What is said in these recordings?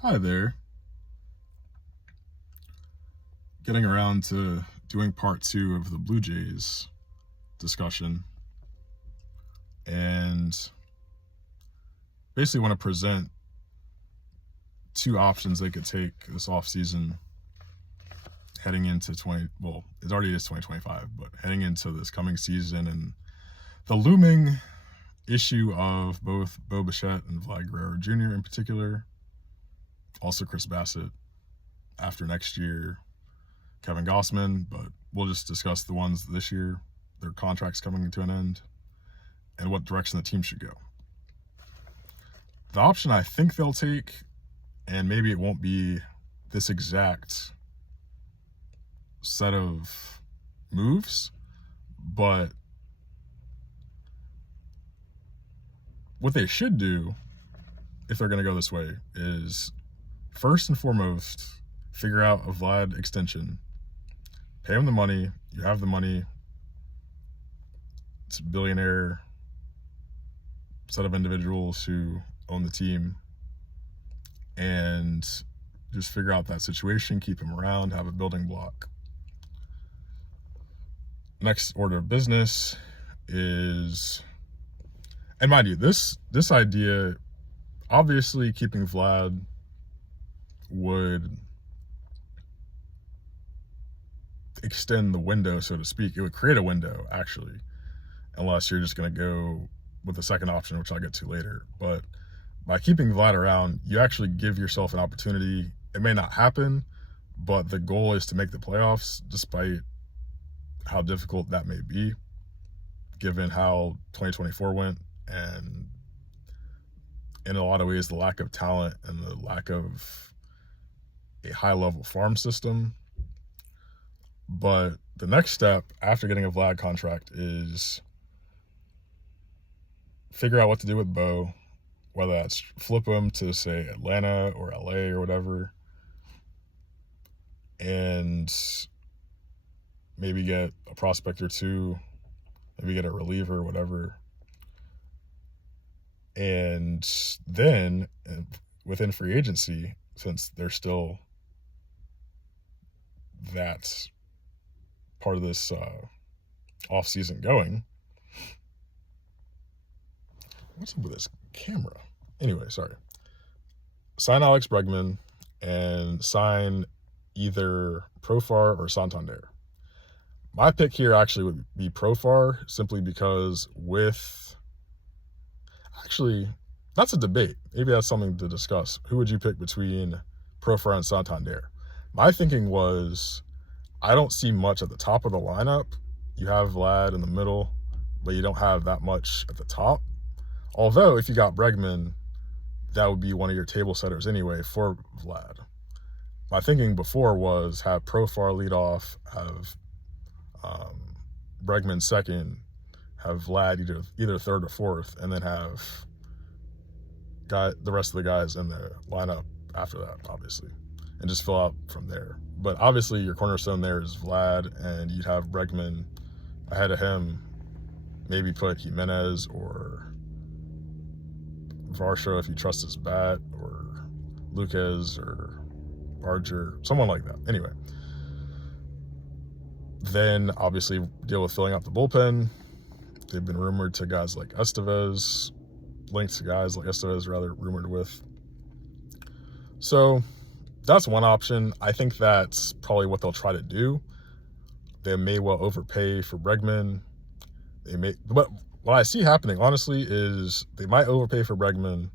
Hi there. Getting around to doing part two of the Blue Jays discussion, and basically want to present two options they could take this offseason heading into it already is 2025, but heading into this coming season and the looming issue of both Bichette and Vlad Guerrero Jr. in particular, also Chris Bassett after next year, Kevin Gossman, but we'll just discuss the ones this year, their contracts coming to an end, and what direction the team should go. The option I think they'll take, and maybe it won't be this exact set of moves, but what they should do, if they're going to go this way, is first and foremost figure out a Vlad extension, pay him the money. You have the money. It's a billionaire set of individuals who own the team, and just figure out that situation, keep him around, have a building block. Next order of business is, and mind you, this idea, obviously keeping Vlad would extend the window, so to speak. It would create a window, actually, unless you're just going to go with the second option, which I'll get to later. But by keeping Vlad around, you actually give yourself an opportunity. It may not happen, but the goal is to make the playoffs, despite how difficult that may be, given how 2024 went, and in a lot of ways the lack of talent and the lack of a high-level farm system. But the next step after getting a Vlad contract is figure out what to do with Bo, whether that's flip him to, say, Atlanta or LA or whatever, and maybe get a prospect or two, maybe get a reliever or whatever. And then within free agency, since there's still that part of this off-season going. What's up with this camera? Anyway, sorry. Sign Alex Bregman and sign either Profar or Santander. My pick here actually would be Profar, simply because actually, that's a debate. Maybe that's something to discuss. Who would you pick between Profar and Santander? My thinking was, I don't see much at the top of the lineup. You have Vlad in the middle, but you don't have that much at the top. Although, if you got Bregman, that would be one of your table setters anyway for Vlad. My thinking before was have Profar lead off, have Bregman second, have Vlad either third or fourth, and then have the rest of the guys in the lineup after that, obviously, and just fill out from there. But obviously your cornerstone there is Vlad, and you'd have Bregman ahead of him. Maybe put Jimenez or Varsho if you trust his bat, or Lucas or Barger, someone like that. Anyway, then obviously deal with filling out the bullpen. They've been rumored to guys like Estevez, linked to guys like Estevez, rather, rumored with. So that's one option. I think that's probably what they'll try to do. They may well overpay for Bregman. But what I see happening, honestly, is they might overpay for Bregman.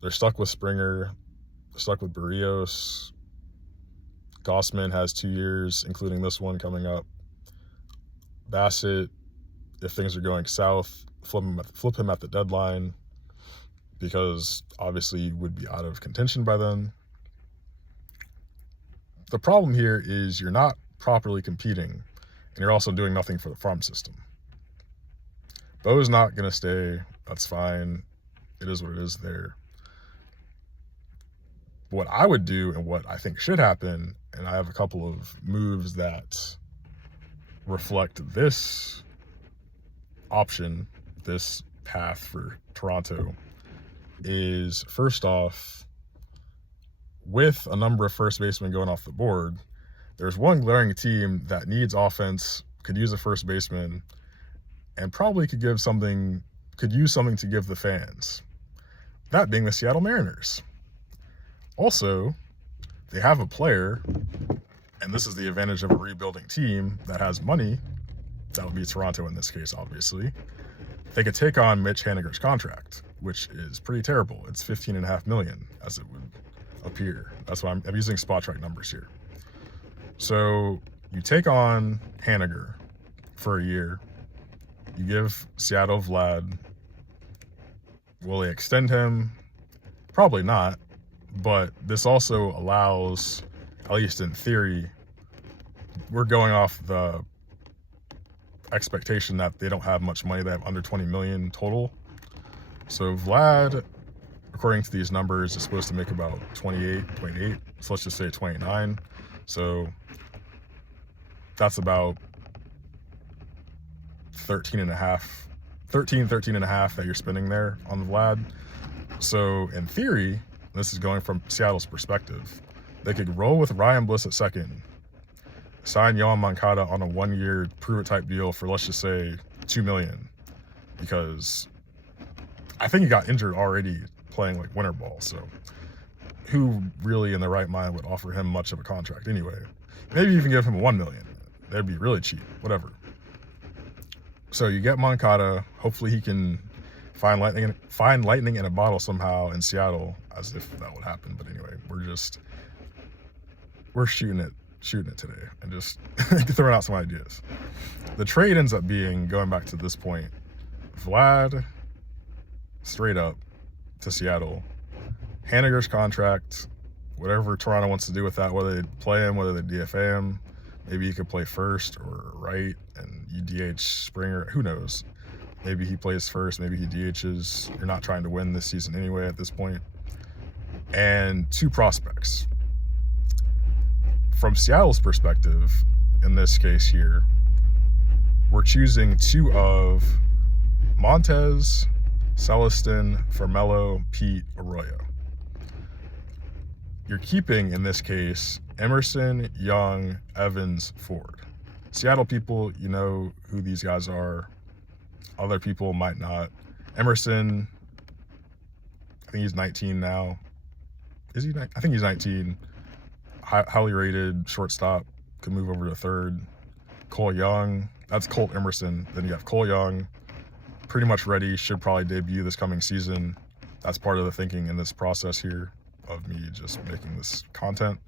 They're stuck with Springer. They're stuck with Barrios. Gossman has 2 years, including this one coming up. Bassett, if things are going south, flip him at the deadline, because obviously you would be out of contention by then. The problem here is you're not properly competing, and you're also doing nothing for the farm system. Bo's not going to stay. That's fine. It is what it is there. What I would do, and what I think should happen, and I have a couple of moves that reflect this option, this path for Toronto, is first off, with a number of first basemen going off the board, there's one glaring team that needs offense, could use a first baseman, and probably could use something to give the fans. That being the Seattle Mariners. Also, they have a player, and this is the advantage of a rebuilding team that has money. That would be Toronto in this case, obviously. They could take on Mitch Haniger's contract, which is pretty terrible. It's $15.5 million, as it would appear. That's why I'm using spot track numbers here. So you take on Haniger for a year. You give Seattle Vlad. Will they extend him? Probably not. But this also allows, at least in theory, we're going off the expectation that they don't have much money. They have under 20 million total. So Vlad, according to these numbers, is supposed to make about 28. So let's just say 29. So that's about 13 and a half that you're spending there on Vlad. So in theory, this is going from Seattle's perspective, they could roll with Ryan Bliss at second, sign Yohan Moncada on a 1-year prove-it-type deal for, let's just say, $2 million, because I think he got injured already playing like winter ball, so who really in their right mind would offer him much of a contract anyway? Maybe even give him $1 million. That'd be really cheap, whatever. So you get Moncada, hopefully he can find lightning in a bottle somehow in Seattle, as if that would happen. But anyway, we're shooting it today and just throwing out some ideas. The trade ends up being, going back to this point, Vlad straight up to Seattle, Haniger's contract, whatever Toronto wants to do with that, whether they play him, whether they DFA him, maybe he could play first or right and you DH Springer, who knows. Maybe he plays first, maybe he DHs. You're not trying to win this season anyway at this point. And 2 prospects. From Seattle's perspective, in this case here, we're choosing 2 of Montez, Celestin, Farmelo, Pete, Arroyo. You're keeping, in this case, Emerson, Young, Evans, Ford. Seattle people, you know who these guys are. Other people might not. Emerson, I think he's 19 now. Is he? I think he's 19. Highly rated shortstop. Could move over to third. Cole Young. That's Colt Emerson. Then you have Cole Young. Pretty much ready. Should probably debut this coming season. That's part of the thinking in this process here of me just making this content,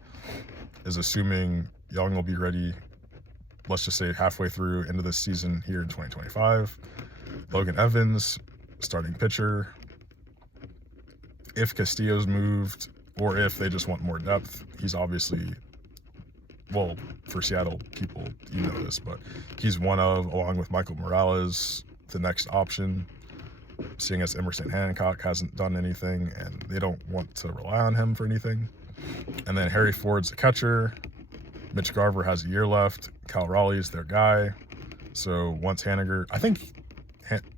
is assuming Young will be ready, let's just say halfway through into this season here in 2025. Logan Evans, starting pitcher. If Castillo's moved, or if they just want more depth, he's obviously, well, for Seattle people, you know this, but he's one of, along with Michael Morales, the next option, seeing as Emerson Hancock hasn't done anything and they don't want to rely on him for anything. And then Harry Ford's a catcher. Mitch Garver has a year left. Cal Raleigh's their guy. So once Haniger, I think,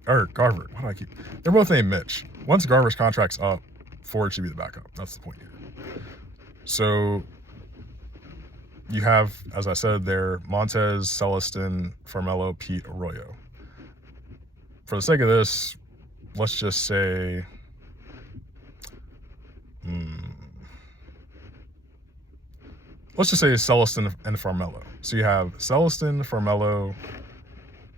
Garver, why do I keep, they're both named Mitch. Once Garver's contract's up, Ford should be the backup. That's the point here. So you have, as I said there, Montez, Celestin, Farmelo, Pete, Arroyo. For the sake of this, let's just say, Celestin and Farmelo. So you have Celestin, Farmelo,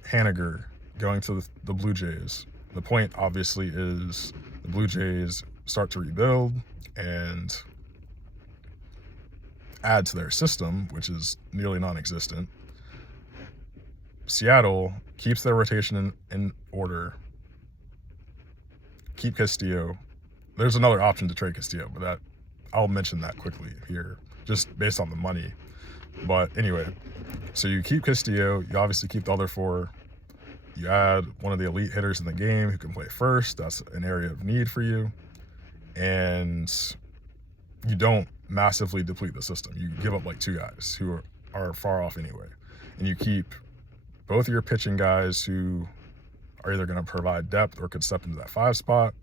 Haniger going to the Blue Jays. The point, obviously, is the Blue Jays start to rebuild and add to their system, which is nearly non-existent. Seattle keeps their rotation in order. Keep Castillo. There's another option to trade Castillo, but I'll mention that quickly here, just based on the money. But anyway, so you keep Castillo. You obviously keep the other 4. You add one of the elite hitters in the game who can play first. That's an area of need for you. And you don't massively deplete the system. You give up like 2 guys who are far off anyway. And you keep both of your pitching guys who are either going to provide depth or could step into that 5 spot.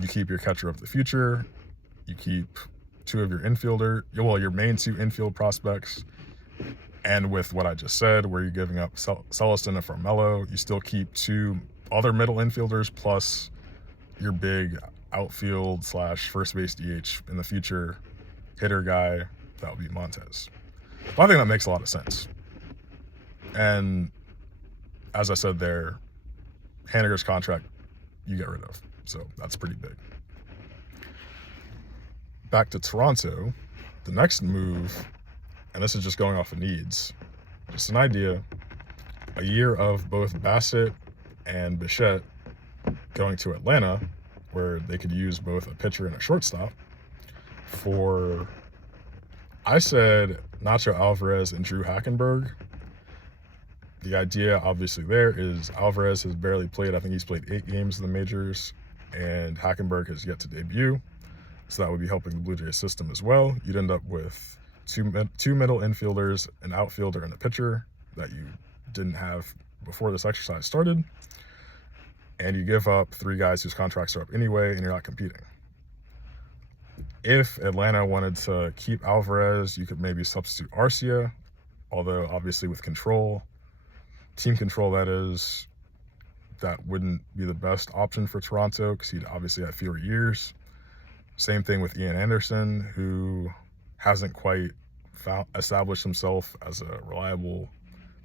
You keep your catcher of the future. You keep two of your your main two infield prospects, and with what I just said, where you're giving up Celestin and Farmelo, you still keep two other middle infielders plus your big outfield / first base DH in the future hitter guy. That would be Montez. But I think that makes a lot of sense. And as I said there, Haniger's contract you get rid of. So that's pretty big. Back to Toronto, the next move, and this is just going off of needs, just an idea, a year of both Bassett and Bichette going to Atlanta, where they could use both a pitcher and a shortstop for, I said, Nacho Alvarez and Drew Hackenberg. The idea, obviously, there is Alvarez has barely played. I think he's played 8 games in the majors, and Hackenberg has yet to debut. So that would be helping the Blue Jays system as well. You'd end up with two middle infielders, an outfielder, and a pitcher that you didn't have before this exercise started. And you give up 3 guys whose contracts are up anyway, and you're not competing. If Atlanta wanted to keep Alvarez, you could maybe substitute Arcia, although obviously with team control that is, that wouldn't be the best option for Toronto because he'd obviously have fewer years. Same thing with Ian Anderson, who hasn't quite established himself as a reliable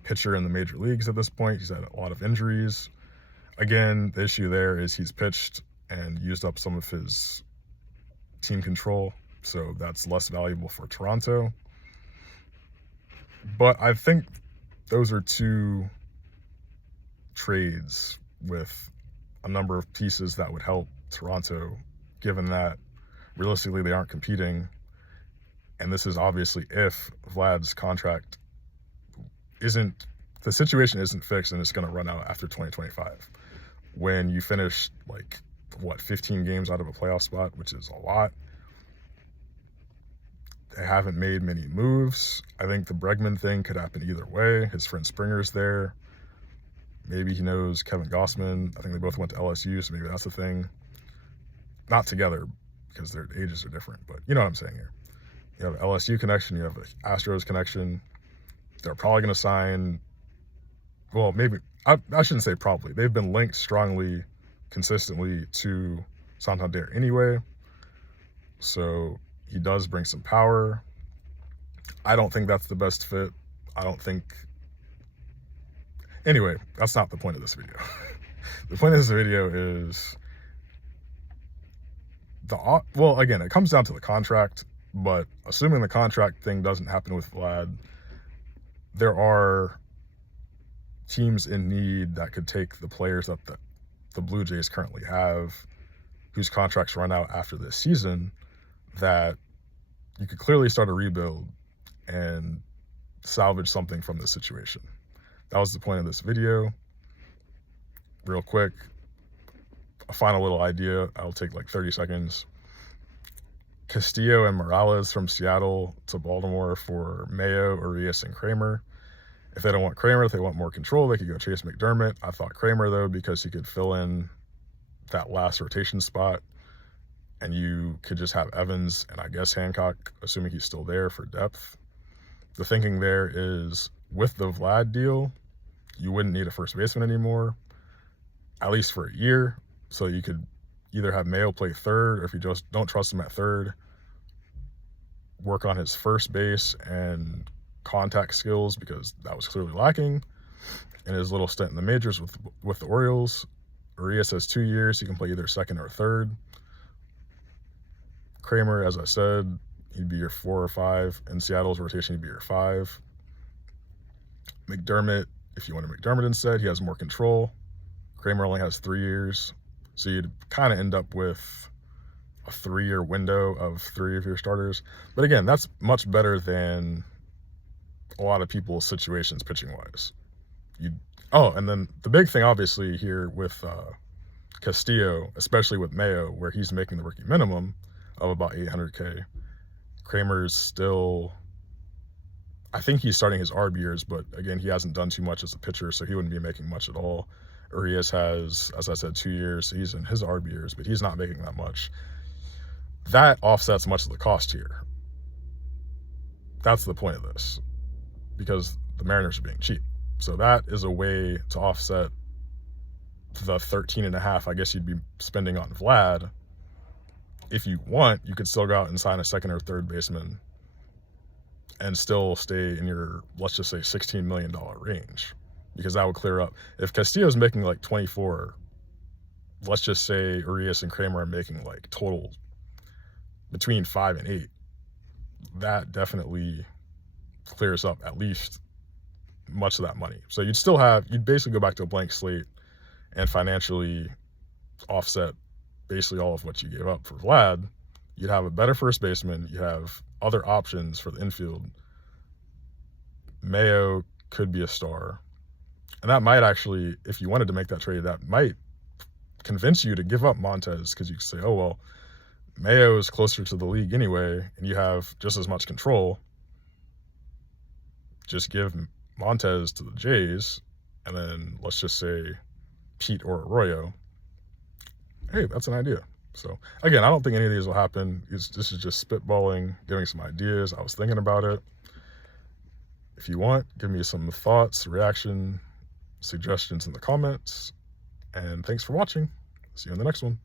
pitcher in the major leagues at this point. He's had a lot of injuries. Again, the issue there is he's pitched and used up some of his team control, so that's less valuable for Toronto. But I think those are 2 trades with a number of pieces that would help Toronto, given that realistically they aren't competing. And this is obviously if Vlad's contract the situation isn't fixed and it's going to run out after 2025. When you finish 15 games out of a playoff spot, which is a lot. They haven't made many moves. I think the Bregman thing could happen either way. His friend Springer's there. Maybe he knows Kevin Gossman. I think they both went to LSU, so maybe that's the thing. Not together, because their ages are different, but you know what I'm saying here. You have an LSU connection, you have an Astros connection. They're probably going to sign, well, maybe, I shouldn't say probably. They've been linked strongly, consistently to Santander anyway. So he does bring some power. I don't think that's the best fit. Anyway, that's not the point of this video. The point of this video is again, it comes down to the contract, but assuming the contract thing doesn't happen with Vlad, there are teams in need that could take the players that the Blue Jays currently have, whose contracts run out after this season, that you could clearly start a rebuild and salvage something from this situation. That was the point of this video. Real quick, a final little idea. I'll take 30 seconds. Castillo and Morales from Seattle to Baltimore for Mayo, Urias, and Kramer. If they don't want Kramer, if they want more control, they could go chase McDermott. I thought Kramer, though, because he could fill in that last rotation spot, and you could just have Evans and I guess Hancock, assuming he's still there, for depth. The thinking there is, with the Vlad deal, you wouldn't need a first baseman anymore, at least for a year. So you could either have Mayo play third, or if you just don't trust him at third, work on his first base and contact skills, because that was clearly lacking in his little stint in the majors with the Orioles. Urias has 2 years. He can play either second or third. Kramer, as I said, he'd be your 4 or 5. In Seattle's rotation, he'd be your 5. McDermott, if you wanted McDermott instead, he has more control. Kramer only has 3 years. So you'd kind of end up with a 3-year window of 3 of your starters. But again, that's much better than a lot of people's situations pitching-wise. And then the big thing, obviously, here with Castillo, especially with Mayo, where he's making the rookie minimum of about $800K. Kramer's still, I think he's starting his ARB years, but again, he hasn't done too much as a pitcher, so he wouldn't be making much at all. Urias has, as I said, 2 years, so he's in his ARB years, but he's not making that much. that offsets much of the cost here. That's the point of this, because the Mariners are being cheap. So that is a way to offset the 13.5 I guess you'd be spending on Vlad. If you want, you could still go out and sign a second or third baseman and still stay in your, let's just say, $16 million range, because that would clear up. If Castillo's making like 24, let's just say Urias and Kramer are making like total between 5 and 8. That definitely clears up at least much of that money. So you'd basically go back to a blank slate and financially offset basically all of what you gave up for Vlad. You'd have a better first baseman. You have other options for the infield. Mayo could be a star. And that might actually, if you wanted to make that trade, that might convince you to give up Montez, because you could say, oh, well, Mayo is closer to the league anyway, and you have just as much control. Just give Montez to the Jays, and then let's just say Pete or Arroyo. Hey, that's an idea. So again, I don't think any of these will happen. This is just spitballing, giving some ideas. I was thinking about it. If you want, give me some thoughts, reaction, suggestions in the comments. And thanks for watching. See you in the next one.